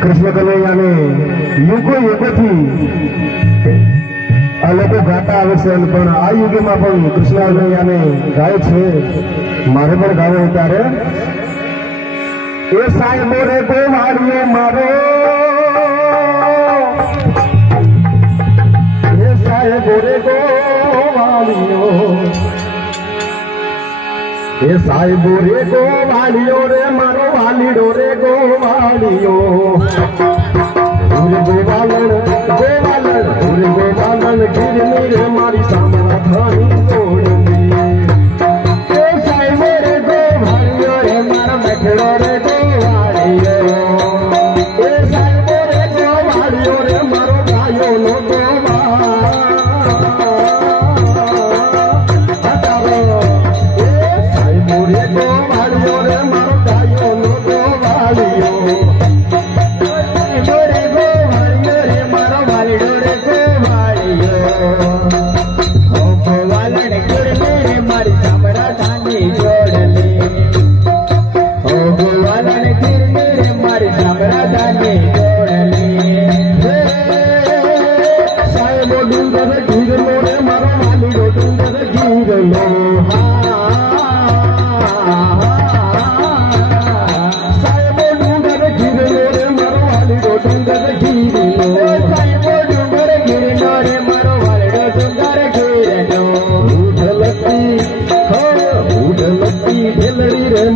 કૃષ્ણ કનૈયાને યુગો યુગોથી આ લોકો ગાતા આવે છે પણ આ યુગમાં પણ કૃષ્ણ કનૈયાને ગાય છે મારે પણ ગાવો ત્યારે એ સાહેબો રે ગોવાળીઓ મારો એ સાહેબો રે ગોવાળીઓ એ સાહેબો રે ગોવાળીઓ રે મારો વાલીડો રે ગોવાળીઓ ગોવાલણ ગોવાલણ ગીરની રે મારી સામા થાની જોડલી એ સાહેબો રે ગોવાળીઓ રે મારા બેઠડો રે ગોવાળીઓ એ સાહેબો રે ગોવાળીઓ રે મારો ગાયો નો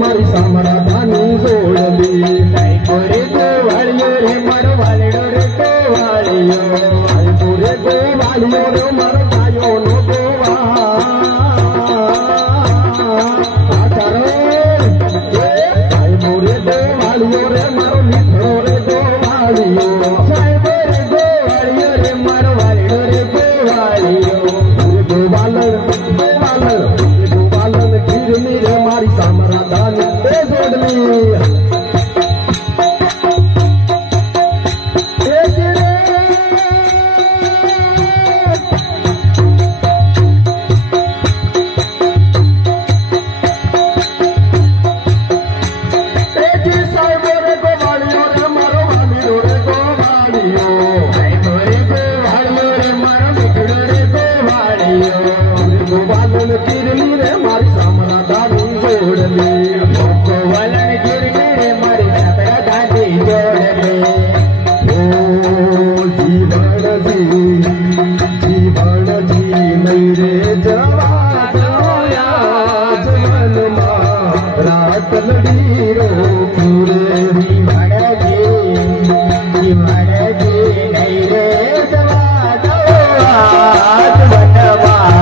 મારી સામરા ધાની જોડલી રે ગોવાળીઓ રે મારો વાલડો રે ગોવાળીઓ રે ગોવાળીઓ રે મારો ગાયો નો ગોવાળીઓ રે ગોવાળીઓ રે મારો નીકળો રે ગોવાળીઓ સાહેબો રે ગોવાળીઓ રે મારો વાલડો રે ગોવાળીઓ ગોવાલણ ગીરની રે મારી સામરા ધાની જોડલી ગોવાલણ ગીરની રે મારી સામરા ધાની જોડલી ગોવાલણ ગીરની રે મારી સામરા ધાની જોડલી ઓ જીવણજી નહીં રે જવા દોયા જવનમાં રાત લડી રો પૂરે જીવણજી નહીં રે જવા દોયા જવનમાં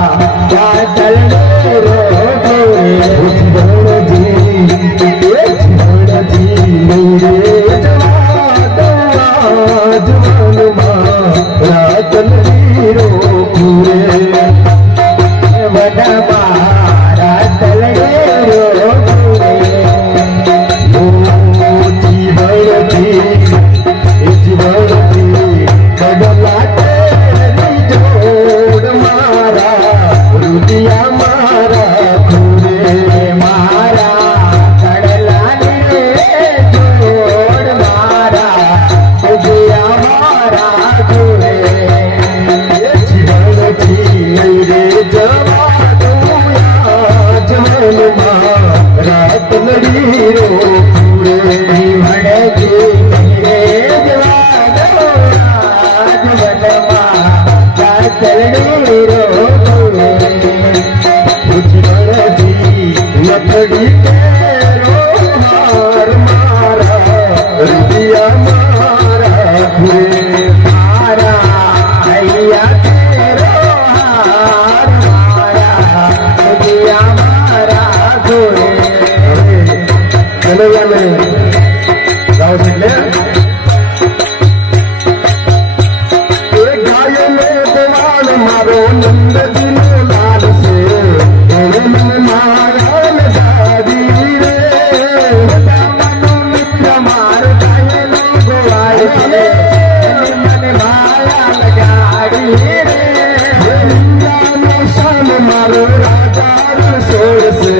મારો રાજા સોળસે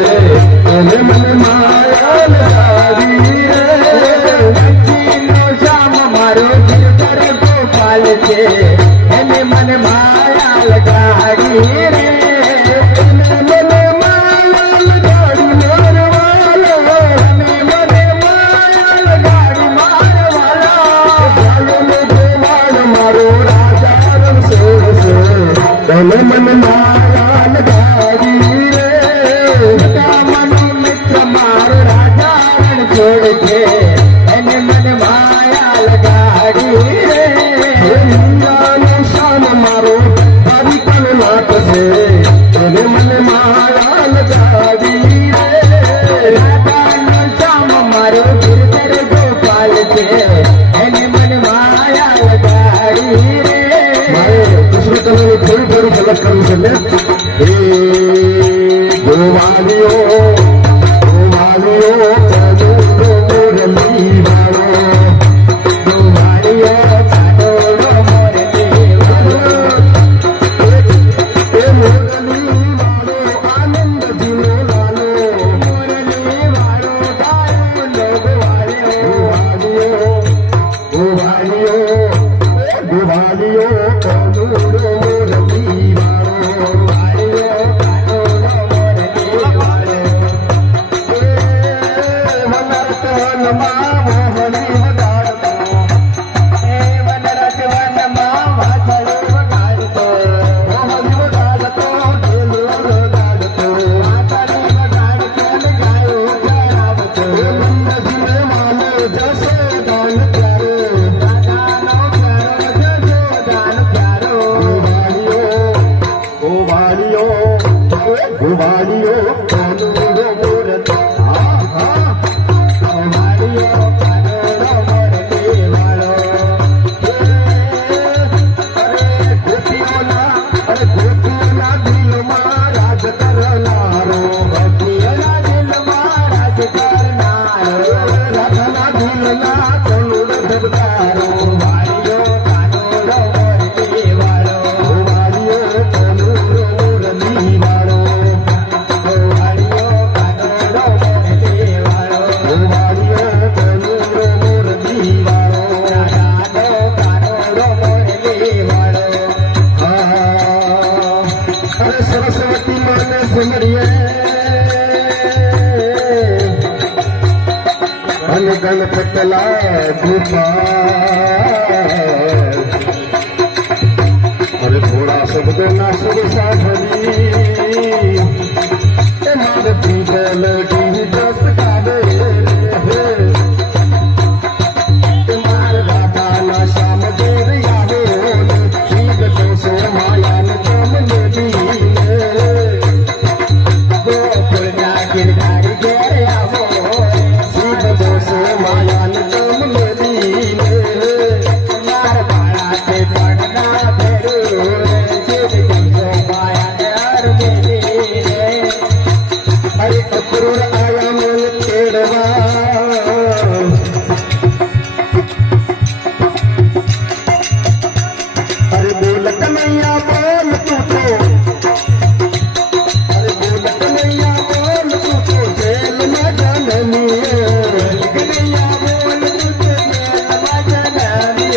મને માયા એને મને માયા લગાડી રે એને મને માયા લગાડી મારવાલો એને મને માયા લગાડી મારવાલા ચાલો ને દેવાળ મારો રાજા રણછોડ છે એને મને માયા લગાડી રે મનો મિત્ર મારો રાજા રણછોડ છે એને મને માયા લગાડી રે હિંદાનો શાન મારો તારી પણ નાથ છે એને મને માયા લગાડી રે રાધાનો શામ મારો ગિરધર ગોપાલ છે એને મને માયા લગાડી રે મારે કૃષ્ણ કનૈયાની થોડી થોડી ઝલક કરવી છે ને હે ગોવાલીઓ ગોવાલીઓ गणपतला अरे थोड़ा शब्द ना शुभ साधनी मार पीतल की दस काले मार राधा ना श्याम देव यादो शीत तो सो माया न कम नदी गोकुल ना गिरधारी गेरे आवो शीत तो सो माया न कम नदी मार बाळा ते पडना फेरू अरे अक्रूर आया मन तेड़वा अरे बोल कन्हैया बोल तू तो अरे बोल कन्हैया बोल तू तो जेल में जननी कन्हैया बोल तू तो जेल में जननी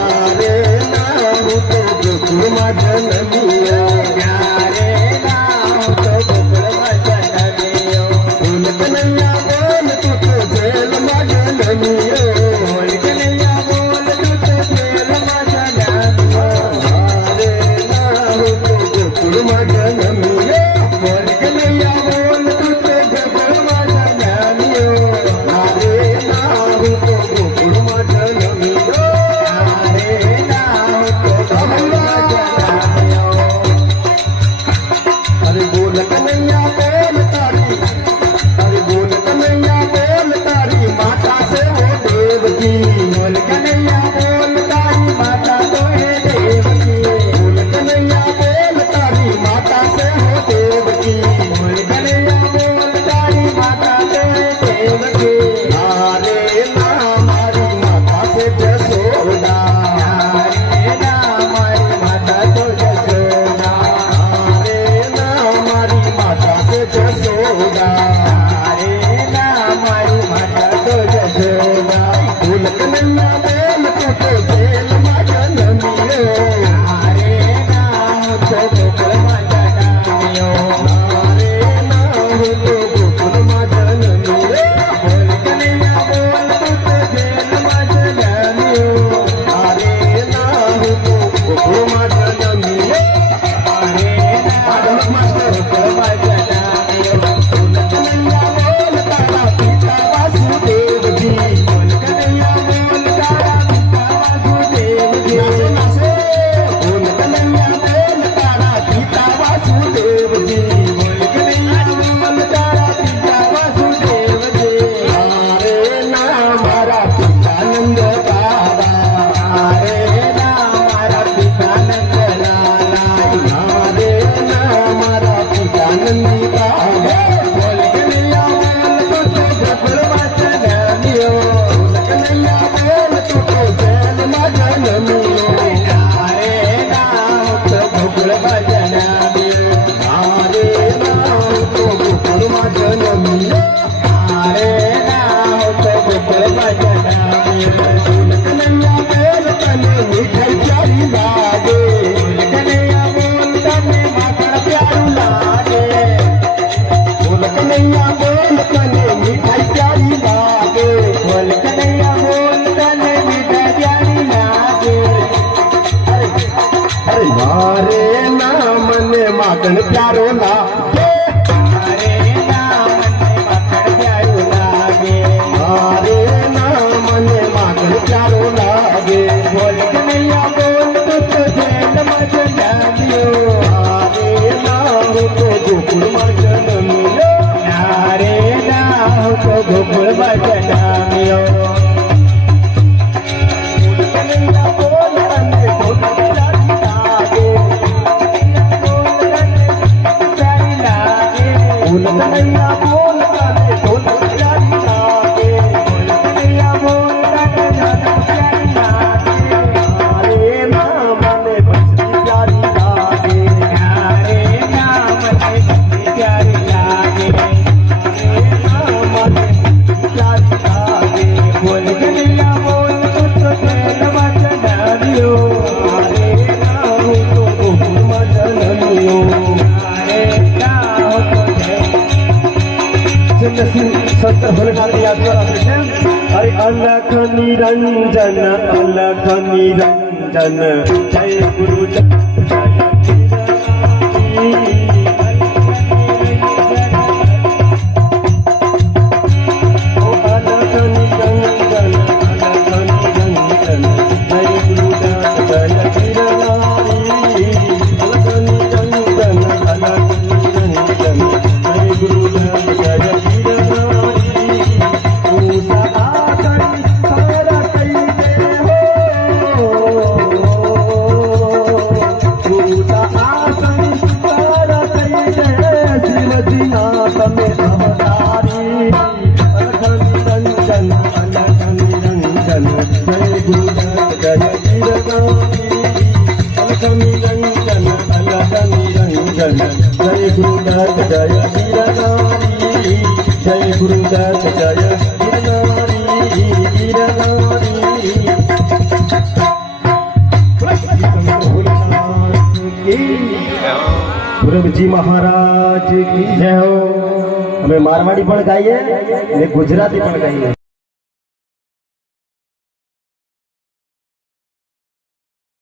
नारे नाम तो गोकुल में जननी अरे मारे नाम ने माखन प्यारो लागे, मारे नाम ने माखन प्यारो लागे, मारे नाम ने माखन प्यारो लागे। बोल कन्हैया बोल तो जेल में जन्मियो, मारे नाम तो गोकुल में जन्मियो, नारे नाम तो गोकुल में जन्मियो। कन्हैया बोल कन्हे गोकुल प्यारी लागे, प्यारी लागे, बोल कन्हैया बोल कन्हे गोकुल प्यारी लागे। कन्हैया बोल कन्हे प्यारी लागे, मारे नाम ने बंसी प्यारी लागे, नारे नाम ने प्यारी लागे, नाम ने प्यारी लागे। बोल कन्हैया बोल तो जेल में जन्मियो, मारे नाम तो गोकुल में जन्मियो। नारे नाम तो जेल सत्य भोलेनाथ याद करा कृष्ण। अरे अलख निरंजन अलख निरंजन जय गुरु जय अलख निरंजन जय गुरु जय गिरनारी। अलख निरंजन जय गुरु जय गिरनारी। ऊषा आसन सारा कैसे हो, ऊषा आसन सारा कैसे शिवजी नाथ में अवतारी। अलख निरंजन जय गुरु जय गिरनारी। अलख निरंजन जय गुरु जय गिरनारी। जय गुरुदत्त जय गिरनारी गिरनारी। गुरु जी महाराज की जय हो। हमें मारवाड़ी पण गाइए ने गुजराती पण गाइए।